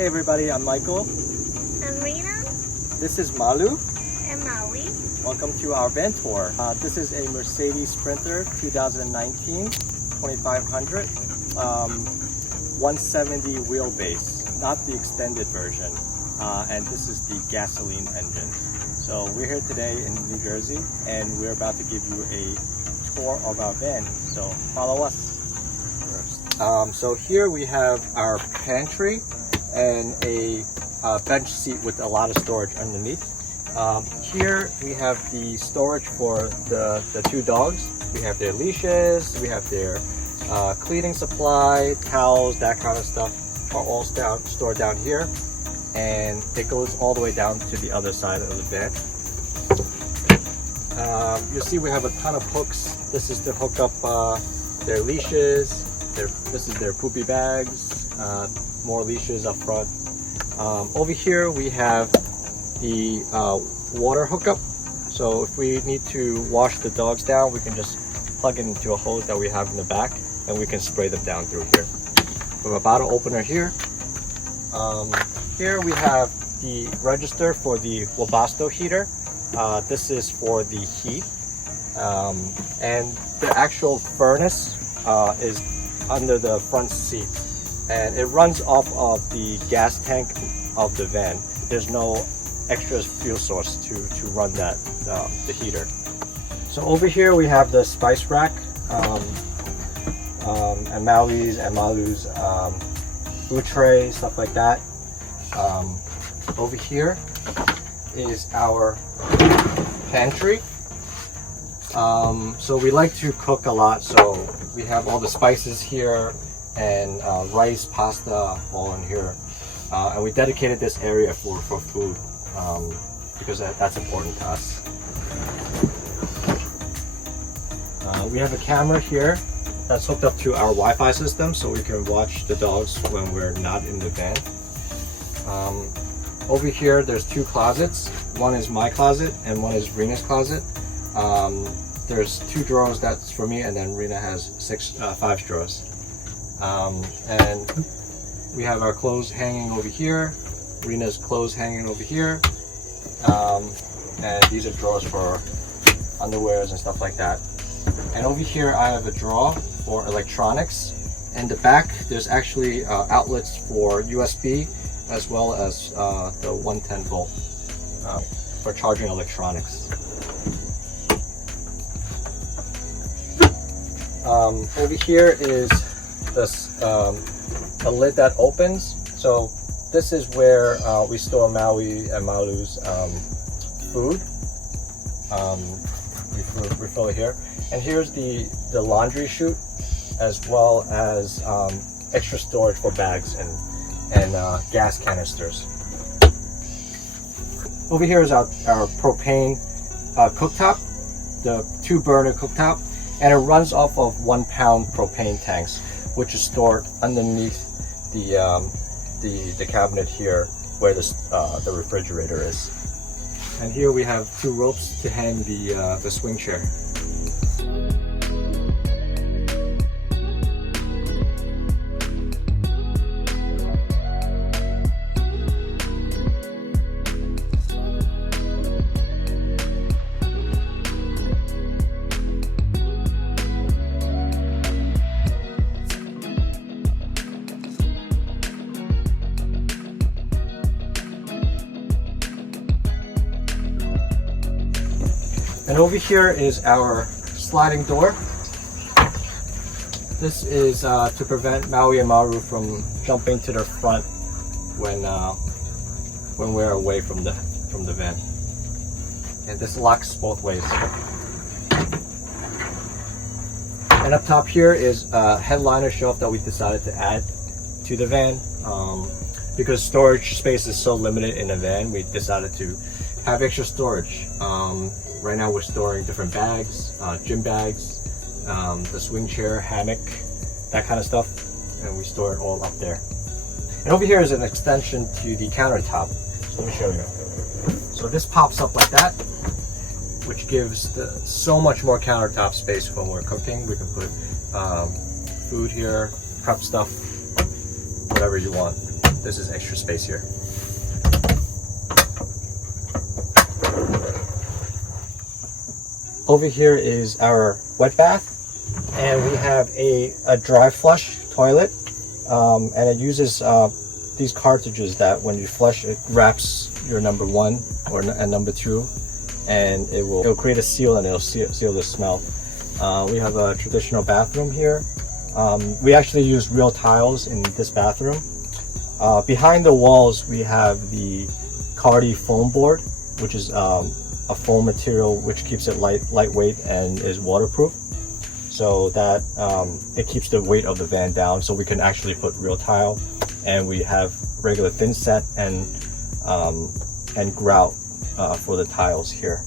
Hey everybody, I'm Michael. I'm Rena. This is Malu. And Maui. Welcome to our van tour. This is a Mercedes Sprinter 2019 2500 170 wheelbase, not the extended version. And this is the gasoline engine. So we're here today in New Jersey and we're about to give you a tour of our van. So follow us first. So here we have our pantry and a bench seat with a lot of storage underneath. Here we have the storage for the two dogs. We have their leashes, we have their cleaning supply, towels, that kind of stuff are all stored down here. And it goes all the way down to the other side of the van. You'll see we have a ton of hooks. This is to hook up their leashes. This is their poopy bags. More leashes up front. Over here we have the water hookup. So if we need to wash the dogs down, we can just plug it into a hose that we have in the back and we can spray them down through here. We have a bottle opener here. Here we have the register for the Webasto heater. This is for the heat. And the actual furnace is under the front seat. And it runs off of the gas tank of the van. There's no extra fuel source to run the heater. So over here we have the spice rack, and Maui's and Malu's food tray, stuff like that. Over here is our pantry. So we like to cook a lot, so we have all the spices here and rice, pasta all in here. And we dedicated this area for food because that's important to us. We have a camera here that's hooked up to our Wi-Fi system so we can watch the dogs when we're not in the van. Over here there's two closets. One is my closet and one is Rena's closet. There's two drawers that's for me, and then Rena has 5 drawers. And we have our clothes hanging over here, Rena's clothes hanging over here, and these are drawers for underwears and stuff like that. And over here I have a drawer for electronics. In the back there's actually outlets for USB as well as the 110 volt for charging electronics. Over here is this a lid that opens. So this is where we store Maui and Malu's food. We refill it here. And here's the laundry chute, as well as extra storage for bags and gas canisters. Over here is our propane cooktop, the 2-burner cooktop, and it runs off of 1-pound propane tanks, which is stored underneath the cabinet here where the refrigerator is. And here we have 2 ropes to hang the swing chair. And over here is our sliding door. This is to prevent Maui and Maru from jumping to the front when we're away from the van. And this locks both ways. And up top here is a headliner shelf that we decided to add to the van. Because storage space is so limited in the van, we decided to have extra storage. Right now we're storing different bags, gym bags, the swing chair, hammock, that kind of stuff, and we store it all up there. And over here is an extension to the countertop. So let me show you. So this pops up like that, which gives so much more countertop space when we're cooking. We can put food here, prep stuff, whatever you want. this is extra space here. Over here is our wet bath, and we have a dry flush toilet, and it uses these cartridges that when you flush, it wraps your number 1 or number 2, and it'll create a seal, and it'll seal the smell. We have a traditional bathroom here. We actually use real tiles in this bathroom. Behind the walls, we have the Cardi foam board, which is a foam material which keeps it lightweight and is waterproof, so that it keeps the weight of the van down, so we can actually put real tile. And we have regular thin set and grout for the tiles here.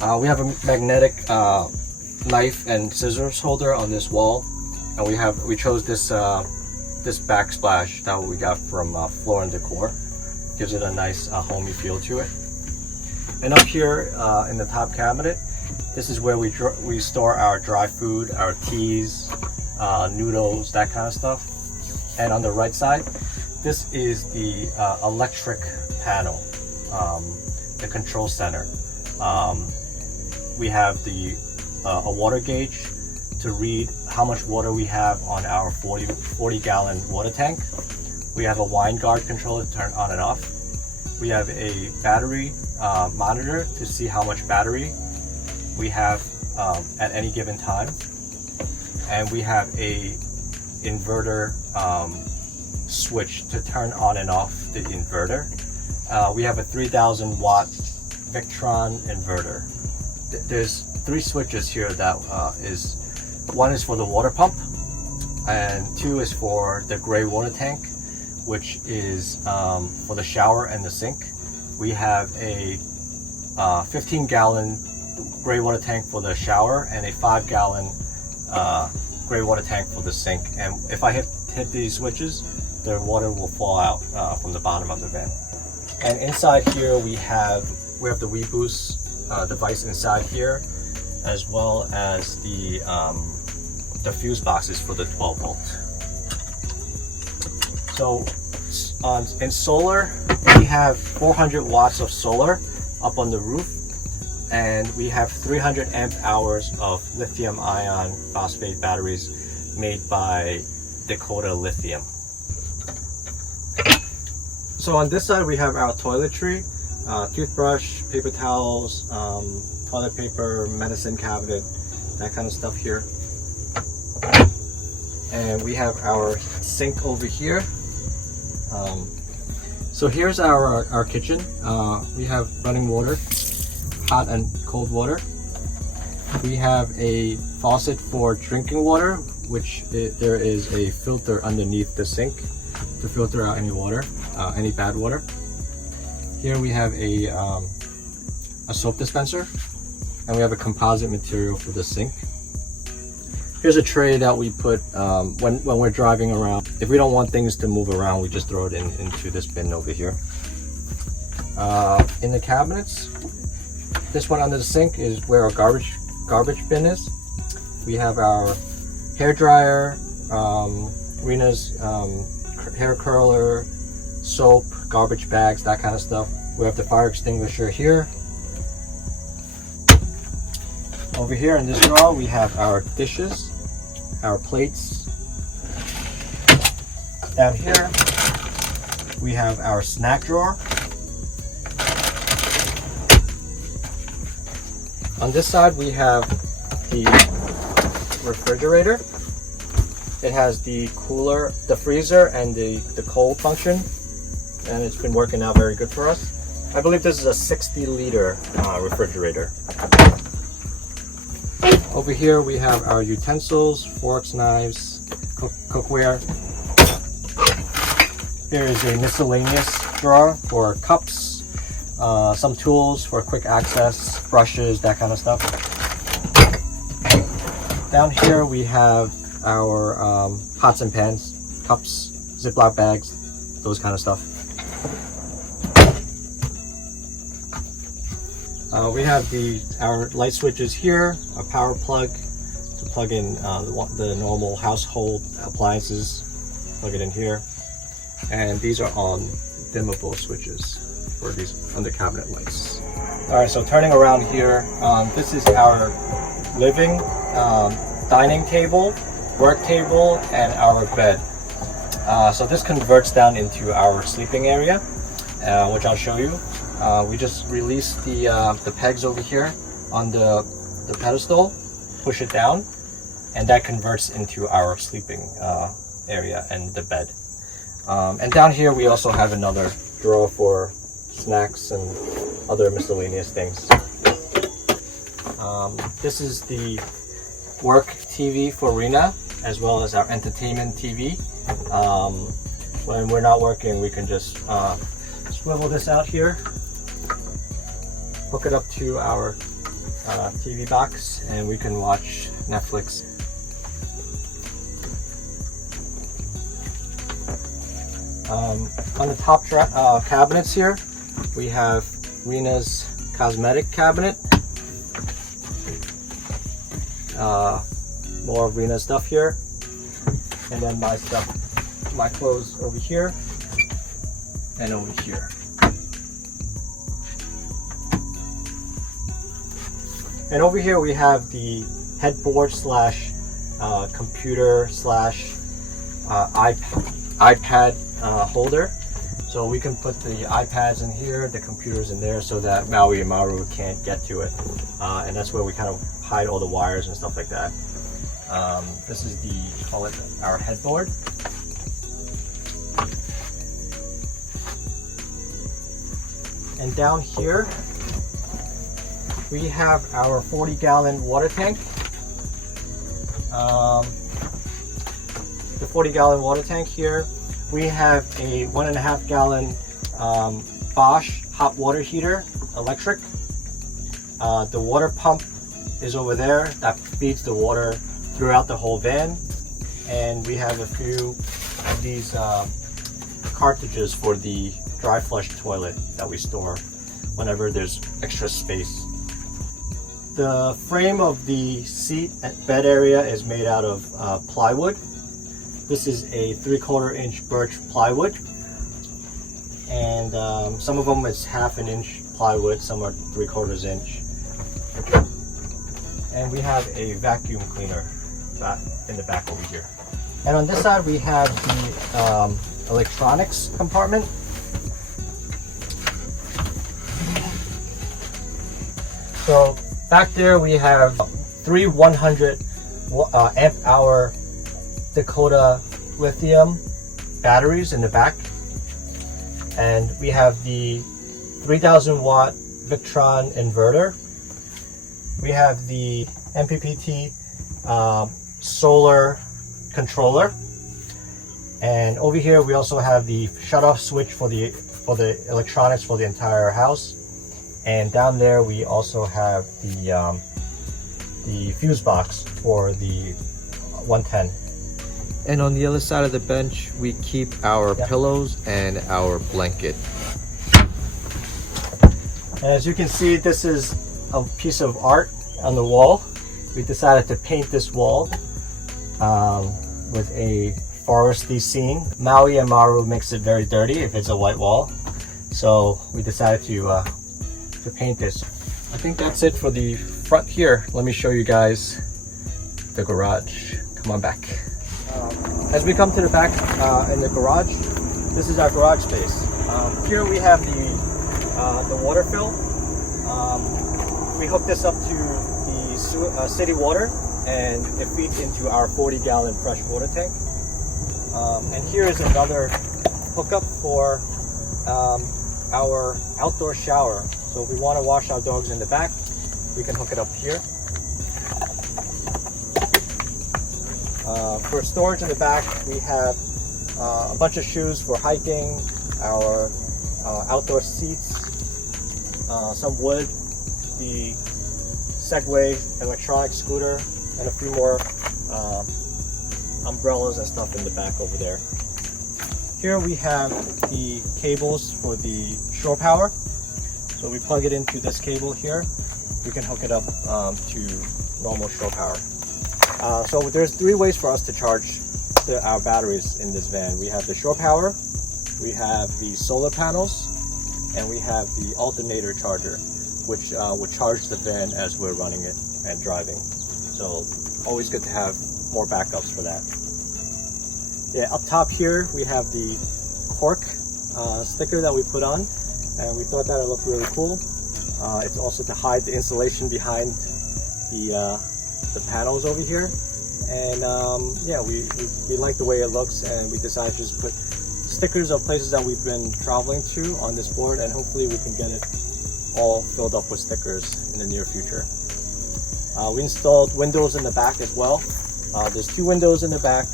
We have a magnetic knife and scissors holder on this wall, and we chose this this backsplash that we got from Floor & Decor. Gives it a nice homey feel to it. And up here in the top cabinet, this is where we store our dry food, our teas, noodles, that kind of stuff. And on the right side, this is the electric panel, the control center. We have a water gauge to read how much water we have on our 40-gallon water tank. We have a wine guard controller to turn on and off. We have a battery monitor to see how much battery we have at any given time. And we have a inverter switch to turn on and off the inverter. We have a 3,000 watt Victron inverter. There's 3 switches here that one is for the water pump, and 2 is for the gray water tank, which is for the shower and the sink. We have a 15-gallon gray water tank for the shower and a 5-gallon gray water tank for the sink. And if I hit these switches, the water will fall out from the bottom of the van. And inside here we have the WeBoost device inside here, as well as the fuse boxes for the 12 volt. So in solar, we have 400 watts of solar up on the roof, and we have 300 amp hours of lithium ion phosphate batteries made by Dakota Lithium. So on this side we have our toiletry, toothbrush, paper towels, toilet paper, medicine cabinet, that kind of stuff here. And we have our sink over here. So here's our kitchen. We have running water, hot and cold water. We have a faucet for drinking water, which there is a filter underneath the sink to filter out any water, any bad water. Here we have a soap dispenser, and we have a composite material for the sink. Here's a tray that we put when we're driving around. If we don't want things to move around, we just throw it into this bin over here. In the cabinets, this one under the sink is where our garbage bin is. We have our hair dryer, Rena's hair curler, soap, garbage bags, that kind of stuff. We have the fire extinguisher here. Over here in this drawer, we have our dishes, our plates. Down here, we have our snack drawer. On this side, we have the refrigerator. It has the cooler, the freezer, and the cold function, and it's been working out very good for us. I believe this is a 60-liter refrigerator. Over here we have our utensils, forks, knives, cookware. There is a miscellaneous drawer for cups, some tools for quick access, brushes, that kind of stuff. Down here we have our pots and pans, cups, Ziploc bags, those kind of stuff. We have our light switches here, a power plug to plug in the normal household appliances, plug it in here. and these are on dimmable switches for these under cabinet lights. All right, so turning around here, this is our living, dining table, work table, and our bed. So this converts down into our sleeping area, which I'll show you. We just released the pegs over here on the pedestal, push it down, and that converts into our sleeping area and the bed. And down here we also have another drawer for snacks and other miscellaneous things. This is the work TV for Rena, as well as our entertainment TV. When we're not working, we can just swivel this out here, hook it up to our TV box, and we can watch Netflix. On the top cabinets here, we have Rena's cosmetic cabinet. More of Rena's stuff here, and then my stuff, my clothes over here and over here. And over here we have the headboard slash computer slash iPad holder. So we can put the iPads in here, the computers in there, so that Maui and Maru can't get to it. And that's where we kind of hide all the wires and stuff like that. This is call it our headboard. And down here, we have our 40-gallon water tank. The 40-gallon water tank here, we have a 1.5 gallon Bosch hot water heater, electric. The water pump is over there that feeds the water throughout the whole van. And we have a few of these cartridges for the dry flush toilet that we store whenever there's extra space. The frame of the seat and bed area is made out of plywood. This is a 3/4 inch birch plywood, and some of them is 1/2 inch plywood, some are 3/4 inch. And we have a vacuum cleaner in the back over here. And on this side we have the electronics compartment. So back there we have 3 100 amp hour Dakota lithium batteries in the back, and we have the 3000 watt Victron inverter. We have the MPPT solar controller, and over here we also have the shut-off switch for the electronics for the entire house. And down there we also have the fuse box for the 110. And on the other side of the bench, we keep our pillows and our blanket. And as you can see, this is a piece of art on the wall. We decided to paint this wall with a foresty scene. Maui and Maru makes it very dirty if it's a white wall. So we decided to paint this. I think that's it for the front here. Let me show you guys the garage. Come on back. As we come to the back in the garage, this is our garage space. Here we have the water fill. We hooked this up to the city water, and it feeds into our 40-gallon fresh water tank. And here is another hookup for our outdoor shower. So if we want to wash our dogs in the back, we can hook it up here. For storage in the back, we have a bunch of shoes for hiking, our outdoor seats, some wood, the Segway electronic scooter, and a few more umbrellas and stuff in the back over there. Here we have the cables for the shore power. So we plug it into this cable here. We can hook it up to normal shore power. So there's 3 ways for us to charge our batteries in this van. We have the shore power, we have the solar panels, and we have the alternator charger, which will charge the van as we're running it and driving. So always good to have more backups for that. Yeah, up top here we have the cork sticker that we put on, and we thought that it looked really cool. It's also to hide the insulation behind the panels over here. And yeah, we like the way it looks, and we decided to just put stickers of places that we've been traveling to on this board, and hopefully we can get it all filled up with stickers in the near future. We installed windows in the back as well. There's 2 windows in the back,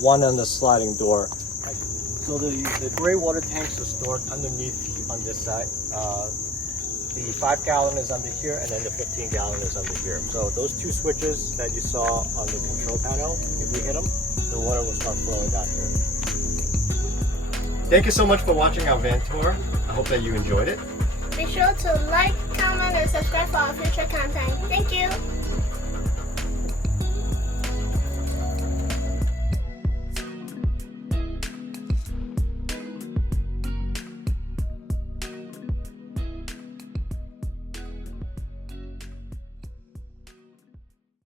one on the sliding door. So the gray water tanks are stored underneath on this side. The 5-gallon is under here, and then the 15-gallon is under here. So those 2 switches that you saw on the control panel, if we hit them, the water will start flowing down here. Thank you so much for watching our van tour. I hope that you enjoyed it. Be sure to like,